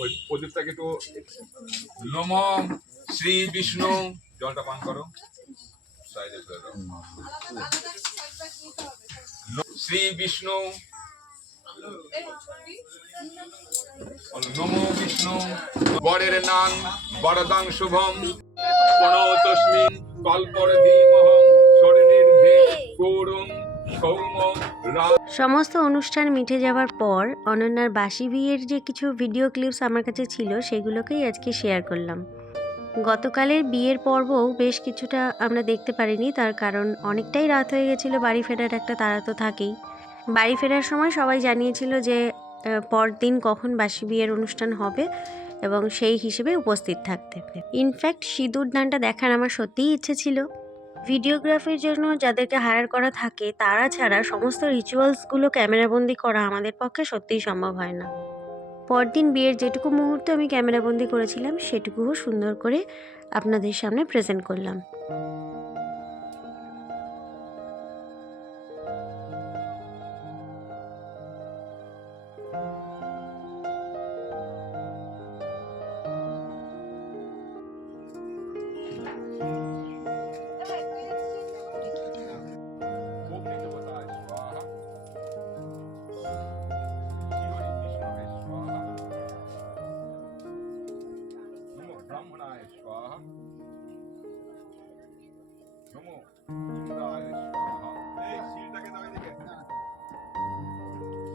ওই প্রদীপটাকে একটু নম, শ্রী বিষ্ণু, জলটা পান করো। ন- শ্রী বিষ্ণু, নম বিষ্ণু, বরের নাম, বরদাং শুভম প্রণতস্মিন কল্পর ধীমহং, স্বর্ণের ধে রা সমস্ত অনুষ্ঠান মিটে যাওয়ার পর অনন্যার বাসি বিয়ের যে কিছু ভিডিও ক্লিপস আমার কাছে ছিল, সেগুলোকেই আজকে শেয়ার করলাম। গতকালের বিয়ের পর্বও বেশ কিছুটা আমরা দেখতে পারিনি, তার কারণ অনেকটাই রাত হয়ে গেছিল, বাড়ি ফেরার একটা তাড়া তো থাকেই। বাড়ি ফেরার সময় সবাই জানিয়েছিল যে পরদিন কখন বাসি বিয়ের অনুষ্ঠান হবে এবং সেই হিসেবে উপস্থিত থাকতে। ইনফ্যাক্ট সিঁদুর দানটা দেখার আমার সত্যিই ইচ্ছে ছিল। ভিডিওগ্রাফির জন্য যাদেরকে হায়ার করা থাকে, তারা ছাড়া সমস্ত রিচুয়ালসগুলো ক্যামেরাবন্দি করা আমাদের পক্ষে সত্যিই সম্ভব হয় না। পরদিন বিয়ের যেটুকু মুহূর্তে আমি ক্যামেরাবন্দি করেছিলাম, সেটুকুও সুন্দর করে আপনাদের সামনে প্রেজেন্ট করলাম। ব্রাহ্মণায় স্বাহা। নমো ইন্দ্রায় স্বাহা। এই শিলটাকে দাও এদিকে।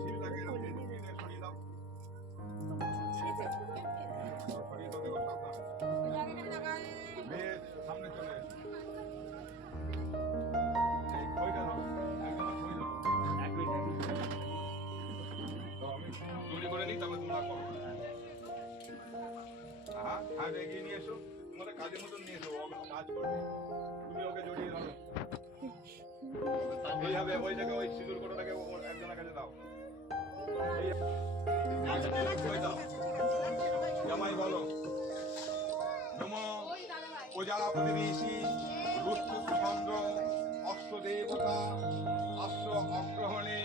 শিলটাকে এদিকে নিয়ে সরিয়ে দাও। সরিয়ে দাও, দেখো, সাবধানে। বেশ, সামনে চলে এসো। এই খইটা দাও, একদম খই দাও। তো আমি তৈরি করে নিই তারপর তোমরা করো হ্যাঁ এগিয়ে নিয়ে এসো। তোমাদের কাজের মতন নিয়ে এসো কাজ করবে। তুমি ওকে জড়িয়ে ধরো। ওই ওই একজনের কাছে দাও। জামাই বলো। চন্দ্র অশ্ব দেবতা অশ্ব অগ্রহণে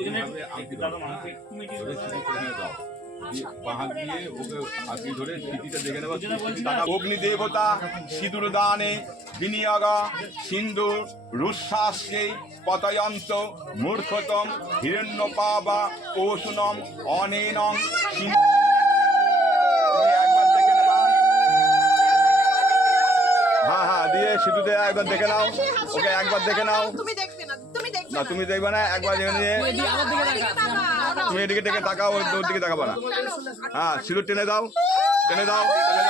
এইভাবে আংটি দাও, হ্যাঁ? দিয়ে ওকে ধরে দেখে নেবা অগ্নি দেবতা সিঁদুর দানে বিনিয়োগা সিন্ধুর রুশ্বাসে পতয়ন্ত মূর্খতম হিরণ্য পাবা পৌষণম অনেনম। হ্যাঁ হ্যাঁ দিয়ে সিঁদুরে একবার দেখে নাও। ওকে একবার দেখে নাও। না তুমি দেখবে না একবার এখানে তুমি এদিকে থেকে তাকাও ওর দিকে তাকাবা না। হ্যাঁ সিঁড়ি টেনে দাও টেনে দাও টেনে